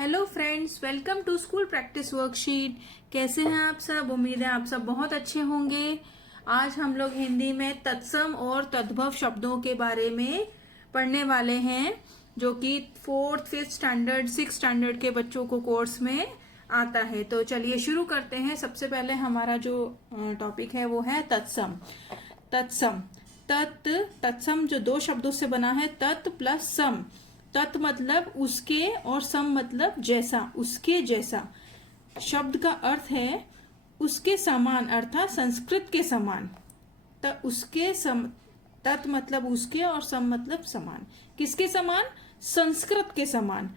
Hello friends, welcome to school practice worksheet. कैसे हैं आप सब? उम्मीद है आप सब बहुत अच्छे होंगे। आज हम लोग हिंदी में तत्सम और तद्भव शब्दों के बारे में पढ़ने वाले हैं, जो कि 4th, 5th standard, 6th standard के बच्चों को कोर्स में आता है। तो चलिए शुरू करते हैं। सबसे पहले हमारा जो टॉपिक है वो है तत्सम। तत्सम तत्सम जो दो शब्दों से बना है, तत् प्लस सम। तत् मतलब उसके और सम मतलब जैसा, उसके जैसा। शब्द का अर्थ है उसके समान, अर्थात संस्कृत के समान। तत् मतलब उसके और सम मतलब समान। किसके समान? संस्कृत के समान।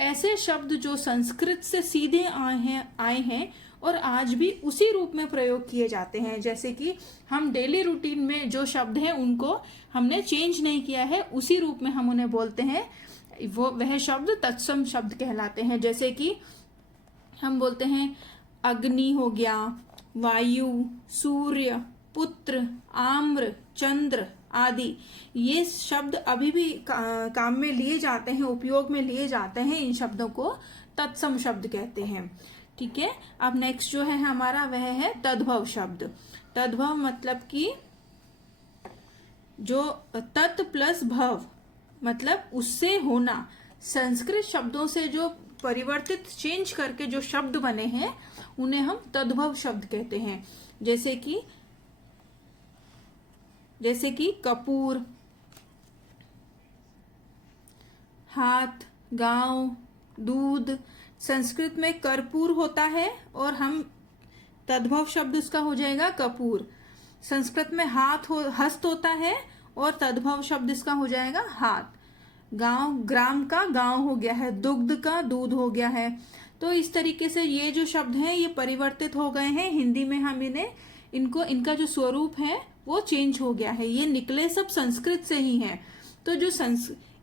ऐसे शब्द जो संस्कृत से सीधे आए हैं और आज भी उसी रूप में प्रयोग किए जाते हैं। जैसे कि हम डेली रूटीन में जो शब्द हैं उनको हमने चेंज नहीं किया है, उसी रूप में हम उन्हें बोलते हैं। वह शब्द तत्सम शब्द कहलाते हैं। जैसे कि हम बोलते हैं अग्नि हो गया, वायु, सूर्य, पुत्र, आम्र, चंद्र आदि। ये शब्द अभी भी काम में लिए जाते हैं, उपयोग में लिए जाते हैं। इन शब्दों को तत्सम शब्द कहते हैं। ठीक है। अब नेक्स्ट जो है हमारा वह है तद्भव शब्द। तद्भव मतलब कि जो तत् प्लस भव मतलब उससे होना। संस्कृत शब्दों से जो परिवर्तित, चेंज करके जो शब्द बने हैं उन्हें हम तद्भव शब्द कहते हैं। जैसे कि कपूर, हाथ, गांव, दूध। संस्कृत में कर्पूर होता है और हम तद्भव शब्द उसका हो जाएगा कपूर। संस्कृत में हस्त होता है और तद्भव शब्द इसका हो जाएगा हाथ। गांव, ग्राम का गांव हो गया है, दुग्ध का दूध हो गया है। तो इस तरीके से ये जो शब्द हैं ये परिवर्तित हो गए हैं। हिंदी में हम इनका जो स्वरूप है वो चेंज हो गया है। ये निकले सब संस्कृत से ही हैं। तो जो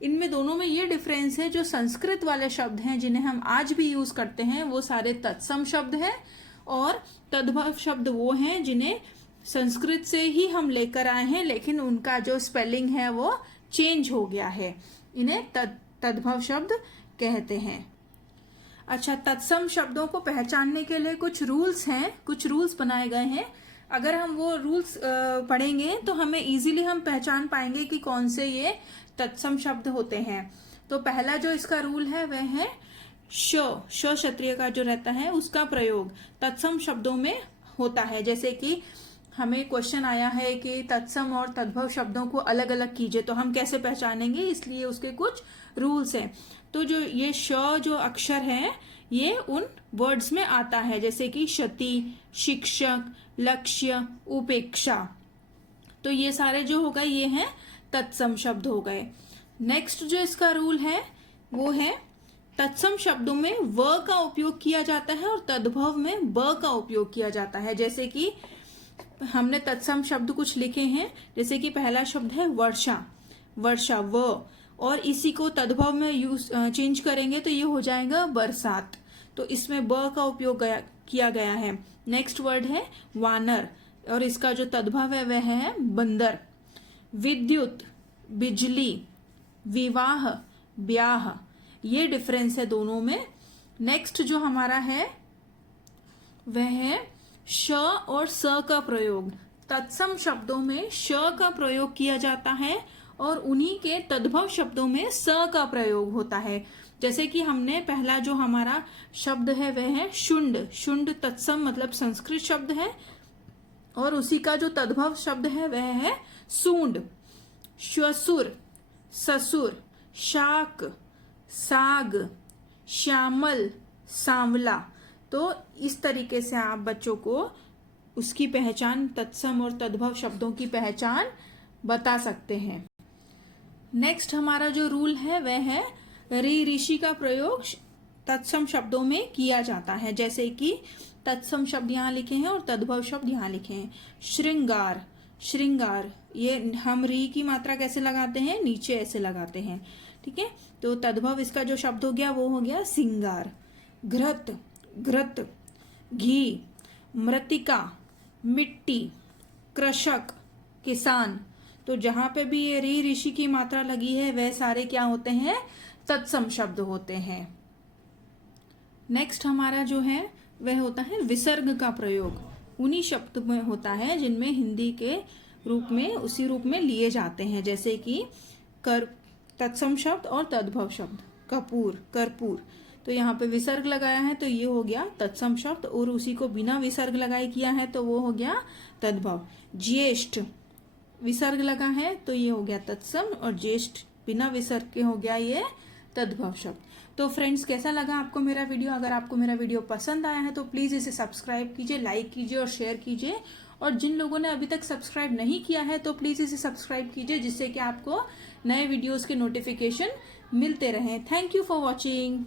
इनमें दोनों में ये डिफरेंस है, जो संस्कृत वाले शब्द हैं जिन्हें हम आज भी यूज करते हैं वो सारे तत्सम शब्द हैं, और तद्भव शब्द वो हैं जिन्हें संस्कृत से ही हम लेकर आए हैं, लेकिन उनका जो स्पेलिंग है वो चेंज हो गया है। इन्हें तद्भव शब्द कहते हैं। अच्छा, तत्सम शब्दों को पहचानने के लिए कुछ रूल्स हैं, कुछ रूल्स बनाए गए हैं। अगर हम वो रूल्स पढ़ेंगे तो हमें इजीली हम पहचान पाएंगे कि कौन से ये तत्सम शब्द होते हैं। तो पहला जो इसका रूल है वह है श क्षत्रिय का जो रहता है उसका प्रयोग तत्सम शब्दों में होता है। जैसे कि हमें क्वेश्चन आया है कि तत्सम और तद्भव शब्दों को अलग अलग कीजिए, तो हम कैसे पहचानेंगे? इसलिए उसके कुछ रूल्स हैं। तो जो ये श जो अक्षर है ये उन वर्ड्स में आता है, जैसे कि क्षति, शिक्षक, लक्ष्य, उपेक्षा। तो ये सारे जो हो गए ये हैं तत्सम शब्द हो गए। नेक्स्ट जो इसका रूल है वो है तत्सम शब्दों में व का उपयोग किया जाता है और तद्भव में ब का उपयोग किया जाता है। जैसे कि हमने तत्सम शब्द कुछ लिखे हैं, जैसे कि पहला शब्द है वर्षा, वर्षा व, और इसी को तद्भव में चेंज करेंगे तो ये हो जाएगा बरसात। तो इसमें ब का उपयोग किया गया है। नेक्स्ट वर्ड है वानर, और इसका जो तद्भव है वह है बंदर। विद्युत, बिजली, विवाह, ब्याह। ये डिफरेंस है दोनों में। नेक्स्ट जो हमारा है वह है श और स का प्रयोग। तत्सम शब्दों में श का प्रयोग किया जाता है और उन्हीं के तद्भव शब्दों में स का प्रयोग होता है। जैसे कि हमने पहला जो हमारा शब्द है वह है शुंड। शुंड तत्सम मतलब संस्कृत शब्द है और उसी का जो तद्भव शब्द है वह है सूंड। श्वसुर, ससुर, शाक, साग, श्यामल, सांवला। तो इस तरीके से आप बच्चों को उसकी पहचान, तत्सम और तद्भव शब्दों की पहचान बता सकते हैं। नेक्स्ट हमारा जो रूल है वह है रि ऋषि का प्रयोग तत्सम शब्दों में किया जाता है। जैसे कि तत्सम शब्द यहाँ लिखे हैं और तद्भव शब्द यहाँ लिखे हैं। श्रृंगार, श्रृंगार, ये हम री की मात्रा कैसे लगाते हैं? नीचे ऐसे लगाते हैं। ठीक है। तो तद्भव इसका जो शब्द हो गया वो हो गया सिंगार। घृत, घृत, घी, मृतिका, मिट्टी, कृषक, किसान। तो जहां पे भी ये री ऋषि की मात्रा लगी है वह सारे क्या होते हैं? तत्सम शब्द होते हैं। नेक्स्ट हमारा जो है वह होता है विसर्ग का प्रयोग। उन्हीं शब्द में होता है जिनमें हिंदी के रूप में उसी रूप में लिए जाते हैं, जैसे कि कर, तत्सम शब्द और तद्भव शब्द। कपूर, कर्पूर, तो यहाँ पे विसर्ग लगाया है तो ये हो गया तत्सम शब्द, और उसी को बिना विसर्ग लगाए किया है तो वो हो गया तद्भव। ज्येष्ठ, विसर्ग लगा है तो ये हो गया तत्सम, और ज्येष्ठ बिना विसर्ग के हो गया ये तद्भव शब्द। तो फ्रेंड्स, कैसा लगा आपको मेरा वीडियो? अगर आपको मेरा वीडियो पसंद आया है तो प्लीज इसे सब्सक्राइब कीजिए, लाइक कीजिए और शेयर कीजिए। और जिन लोगों ने अभी तक सब्सक्राइब नहीं किया है तो प्लीज इसे सब्सक्राइब कीजिए, जिससे कि आपको नए वीडियोस के नोटिफिकेशन मिलते रहें। Thank you for watching.